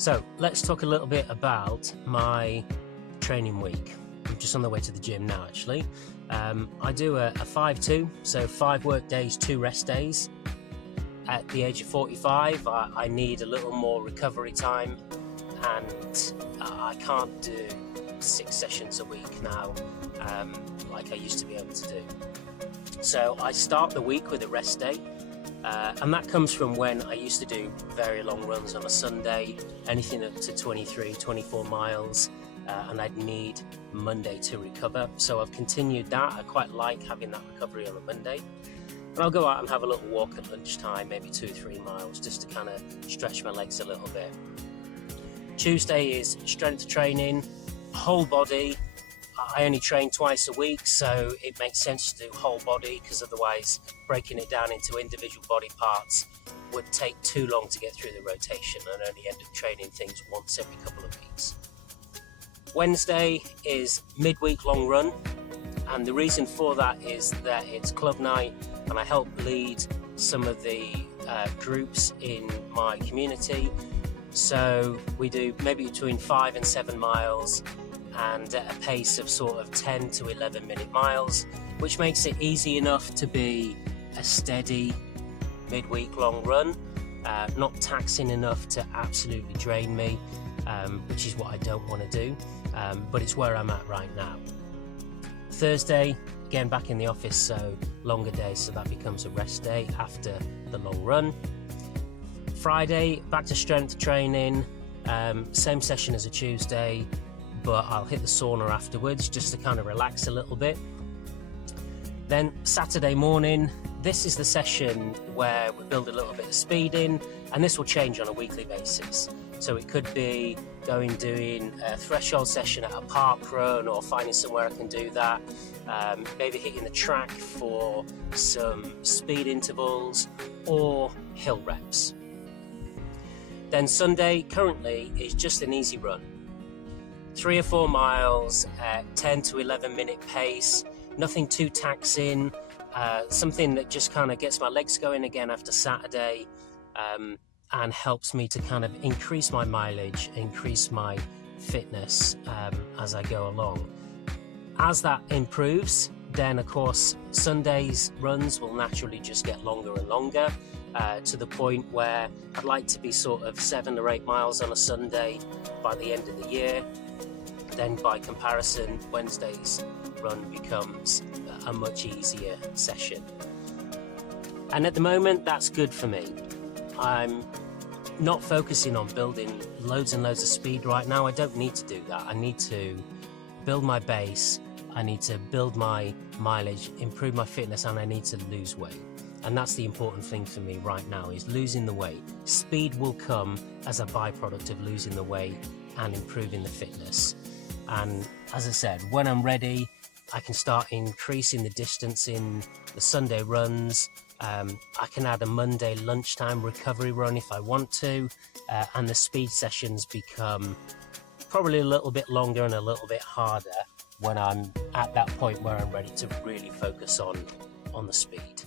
So let's talk a little bit about my training week. I'm just on the way to the gym now, actually. I do a 5-2, so 5 work days, 2 rest days. At the age of 45, I need a little more recovery time, and I can't do 6 sessions a week now like I used to be able to do. So I start the week with a rest day. And that comes from when I used to do very long runs on a Sunday, anything up to 23, 24 miles, and I'd need Monday to recover. So I've continued that. I quite like having that recovery on a Monday. And I'll go out and have a little walk at lunchtime, maybe 2 or 3 miles, just to kind of stretch my legs a little bit. Tuesday is strength training, whole body. I only train twice a week, so it makes sense to do whole body, because otherwise breaking it down into individual body parts would take too long to get through the rotation, and only end up training things once every couple of weeks. Wednesday is midweek long run, and the reason for that is that it's club night and I help lead some of the groups in my community. So we do maybe between 5 and 7 miles, and at a pace of sort of 10 to 11 minute miles, which makes it easy enough to be a steady midweek long run, not taxing enough to absolutely drain me, which is what I don't want to do, but it's where I'm at right now. Thursday, again back in the office, so longer day, so that becomes a rest day after the long run. Friday, back to strength training, same session as a Tuesday, but I'll hit the sauna afterwards just to kind of relax a little bit. Then Saturday morning, this is the session where we build a little bit of speed in, and this will change on a weekly basis. So it could be doing a threshold session at a park run, or finding somewhere I can do that, maybe hitting the track for some speed intervals or hill reps. Then Sunday currently is just an easy run. 3 or 4 miles at 10 to 11 minute pace, nothing too taxing, something that just kind of gets my legs going again after Saturday, and helps me to kind of increase my mileage, increase my fitness as I go along. As that improves, then of course Sunday's runs will naturally just get longer and longer, to the point where I'd like to be sort of 7 or 8 miles on a Sunday by the end of the year. Then by comparison, Wednesday's run becomes a much easier session. And at the moment, that's good for me. I'm not focusing on building loads and loads of speed right now. I don't need to do that. I need to build my base, I need to build my mileage, improve my fitness, and I need to lose weight. And that's the important thing for me right now, is losing the weight. Speed will come as a byproduct of losing the weight and improving the fitness. And as I said, when I'm ready, I can start increasing the distance in the Sunday runs. I can add a Monday lunchtime recovery run if I want to, and the speed sessions become probably a little bit longer and a little bit harder when I'm at that point where I'm ready to really focus on the speed.